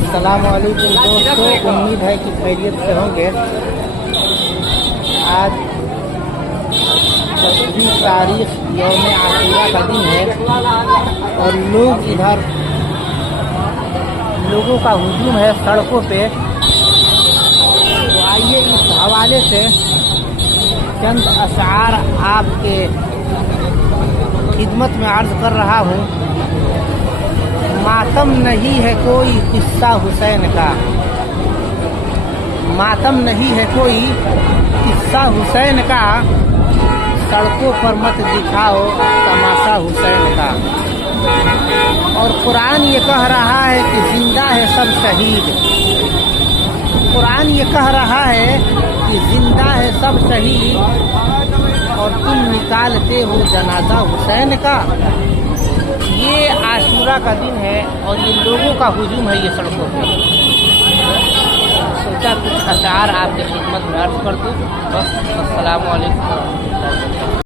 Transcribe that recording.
अस्सलाम वालेकुम दोस्तों, उम्मीद है कि खैरियत से होंगे। आज 25 तारीख यौम आशूरा का दिन है और लोग इधर लोगों का हुजूम है सड़कों पे। तो आइए इस हवाले से चंद अशआर आपके खिदमत में अर्ज कर रहा हूँ। मातम नहीं है कोई किस्सा हुसैन का, मातम नहीं है कोई किस्सा हुसैन का, सड़कों पर मत दिखाओ तमाशा हुसैन का। और कुरान ये कह रहा है कि जिंदा है सब शहीद, कुरान ये कह रहा है कि जिंदा है सब शहीद और तुम निकालते हो जनाजा हुसैन का। ये आशूरा का दिन है और ये लोगों का हुजूम है ये सड़कों पे। सोचा कुछ अशआर आपके खिदमत में अर्ज कर दूँ। बस अस्सलाम वालेकुम।